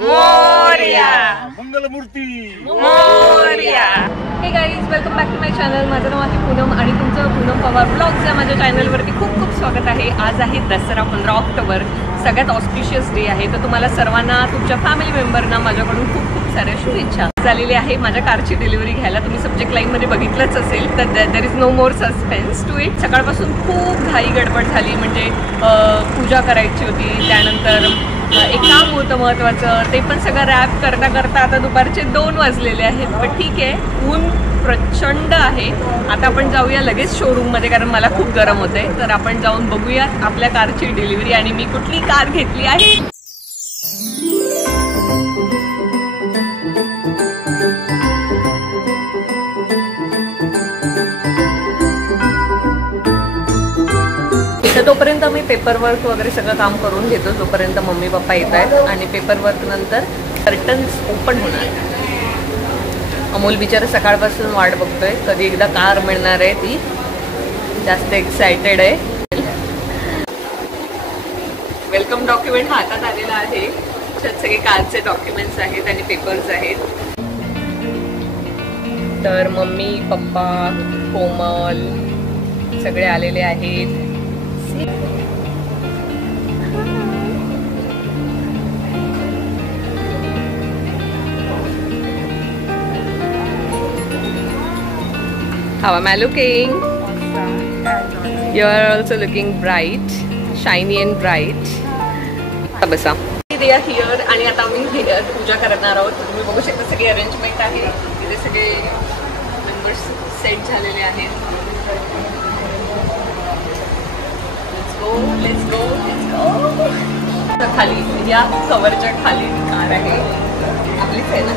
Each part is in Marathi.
Morya Mangalmurti Morya. Hey guys, welcome back to my channel. माझं नाव आहे पूनम आणि तुमचं पूनम पवार ब्लॉग्स या माझ्या चॅनलवरती खूप खूप स्वागत आहे. आज आहे दसरा 15 ऑक्टोबर, सगळ्यात ऑस्पिशियस डे आहे. तर तुम्हाला सर्वांना, तुमच्या फॅमिली मेंबरना माझ्याकडून खूप खूप साऱ्या शुभेच्छा. झालेली आहे माझ्या कारची डिलिव्हरी घ्यायला. तुम्ही सब्जेक्ट लाईनमध्ये बघितलंच असेल. तर there is no more suspense to it. सकाळपासून खूप घाई गडबड झाली. म्हणजे पूजा करायची होती, त्यानंतर एक काम होतं महत्त्वाचं, ते पण सगळं रॅप करता करता आता दुपारचे 2 वाजलेले आहेत. पण ठीक आहे, ऊन प्रचंड आहे. आता आपण जाऊया लगेच शोरूममध्ये, कारण मला खूप गरम होते. तर आपण जाऊन बघूयात आपल्या कारची डिलिव्हरी आणि मी कुठली कार घेतली आहे. तोपर्यंत मी पेपरवर्क वगैरे सगळं काम करून घेतो, तोपर्यंत मम्मी पप्पा येत आहेत आणि पेपरवर्क नंतर कर्टन्स ओपन होणार. अमोल बिचारा सकाळपासून वाट बघतोय, कधी एकदा कार मिळणार आहे. ती जास्त एक्सायटेड आहे. वेलकम डॉक्युमेंट हातात आलेला आहे. त्यात सगळे कारचे डॉक्युमेंट्स आहेत आणि पेपर्स आहेत. तर मम्मी पप्पा कोमल सगळे आलेले आहेत. How am I looking? You are also looking bright, shiny and bright. बसा. They are here आणि आता आम्ही पूजा करणार आहोत. तुम्ही बघू शकता सगळी अरेंजमेंट आहे. इथे सगळे मेंबर्स सेट झालेले आहेत. Let's go. खाली या कवरच्या खाली कार आहे आपलीच आहे ना.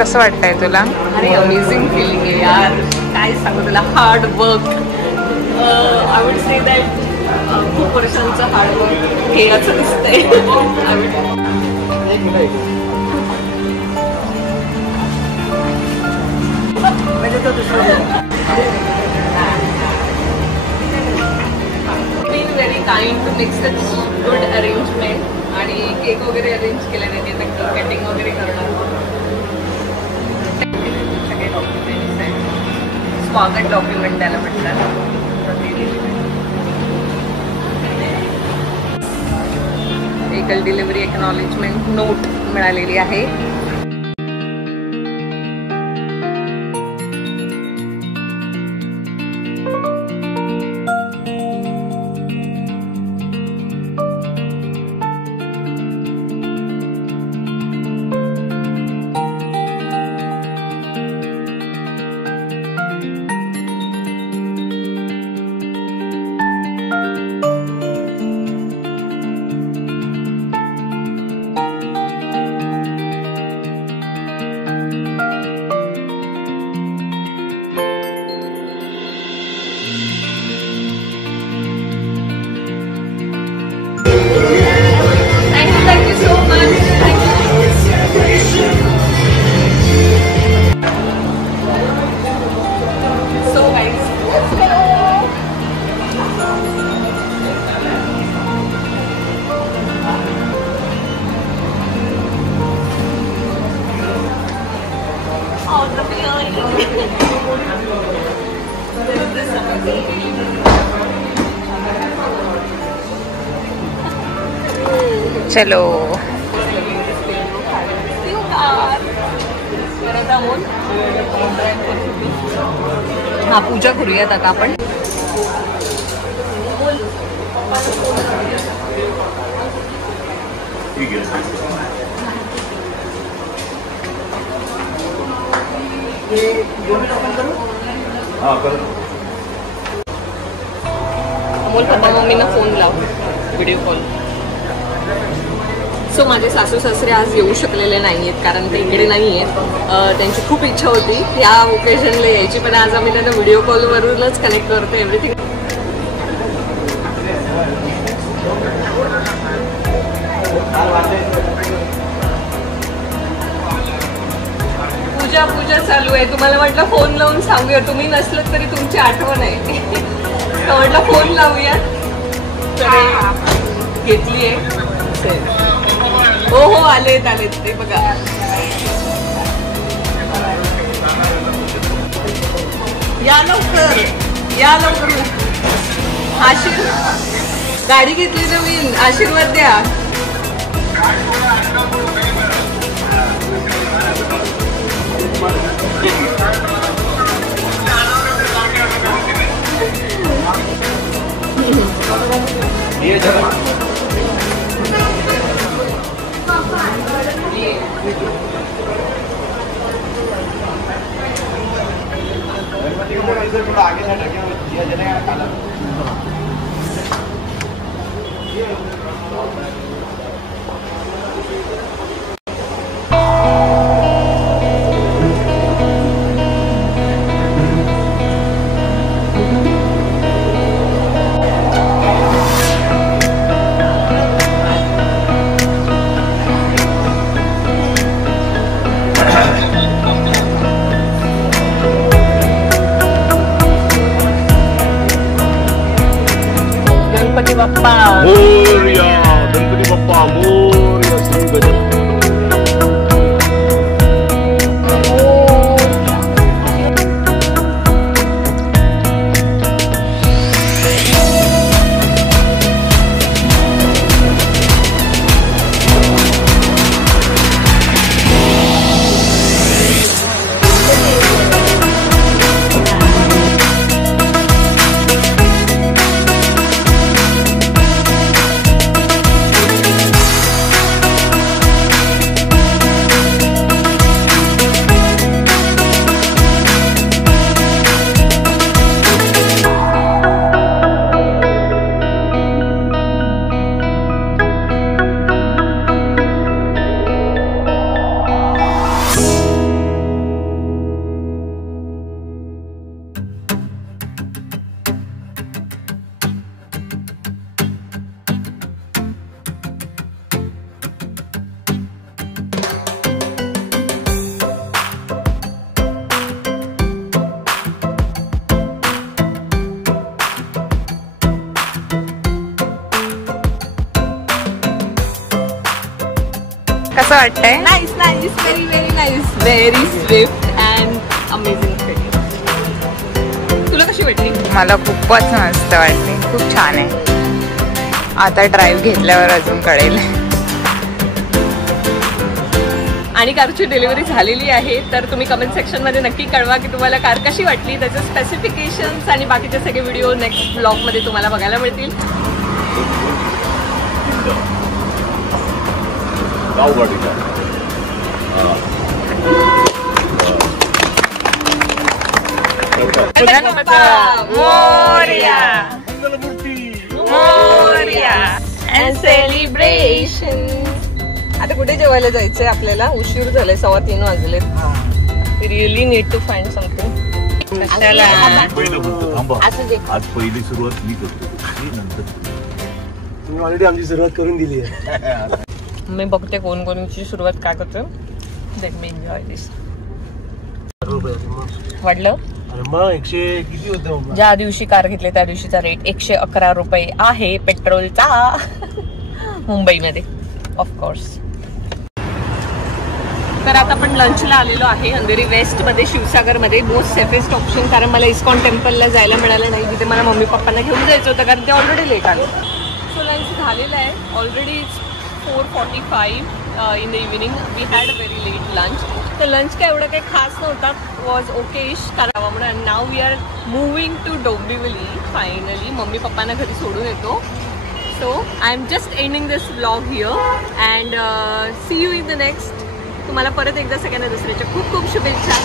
कसं वाटतंय तुला? अरे अमेझिंग फीलिंग आहे यार, काय सांगू तुला. Hard work, I would say that खूप वर्षांचं हार्ड वर्क हे असं दिसतंय. Been very kind to make such good arrangement. आणि केक वगैरे अरेंज केले नाही, ते कटिंग वगैरे करणार. स्वागत डॉक्युमेंट त्याला म्हटलं. व्हेकल डिलिव्हरी एक्नॉलेजमेंट नोट मिळालेली आहे. चलो. हा, पूजा करूयात आता आपण. अमोल पप्पा मम्मीना फोन लाव, व्हिडिओ कॉल. सो माझे सासू सासरे आज येऊ शकलेले नाही आहेत कारण ते इकडे नाही आहेत. त्यांची खूप इच्छा होती या ओकेजनला यायची, पण आज आम्ही त्यांना व्हिडिओ कॉलवरूनच कनेक्ट करतो. एव्हरीथिंग पूजा चालू आहे. तुम्हाला म्हटलं फोन लावून सांगूया, तुम्ही नसलं तरी तुमची आठवण आहे. तर म्हटलं फोन लावूया, तर घेतली आहे. हो आलेत ते बघा. या लवकर. गाडी घेतली नवीन, आशीर्वाद द्या. गणपती बाप्पा मोरया, गणपती बाप्पा मोरया, श्री गणपती. कसं वाटतंय? Nice, very nice, very swift and amazing feeling. तुला कशी वाटली? मला खूपच मस्त वाटली, खूप छान आहे. आता ड्राईव्ह घेतल्यावर अजून कळेल. आणि कारची डिलिव्हरी झालेली आहे, तर तुम्ही कमेंट सेक्शनमध्ये नक्की कळवा की तुम्हाला कार कशी वाटली. त्याचे स्पेसिफिकेशन्स आणि बाकीचे सगळे व्हिडिओ नेक्स्ट ब्लॉगमध्ये तुम्हाला बघायला मिळतील. गावगाडीला अँड सेलिब्रेशन. आता कुठे जेवायला जायचंय आपल्याला? उशीर झालाय, 3:15 वाजलेत. Really need to find something. आज पहिली सुरुवात मी करतो, नंतर तुम्ही ऑलरेडी आमची सुरुवात करून दिली आहे. मी बघते कोण कोणची सुरुवात काय करतोय. लेट मी एन्जॉय दिस. वाटलं मग 100 किती होतं? ज्या दिवशी कार घेतली त्या दिवशीचा रेट 111 रुपये आहे पेट्रोलचा. मुंबईमध्ये ऑफकोर्स. तर आता आपण लंचला आलेलो आहे अंधेरी वेस्ट मध्ये, शिवसागर मध्ये. मोस्ट सेफेस्ट ऑप्शन, कारण मला इस्कॉन टेम्पलला जायला मिळालं नाही, तिथे मला मम्मी पप्पांना घेऊन जायचं होतं कारण ते ऑलरेडी लेट आले. सो लंच झालेलं आहे already. 4:45 in the evening. We had very late lunch. तर लंच काय एवढं काही खास नव्हता, वॉज ओकेश कारण म्हणून. Now we are moving to Dombivli finally. Mummy पप्पांना घरी सोडून येतो. So I am just ending this vlog here and see you in the next. तुम्हाला परत एकदा सगळ्यांना दसऱ्याच्या खूप खूप शुभेच्छा.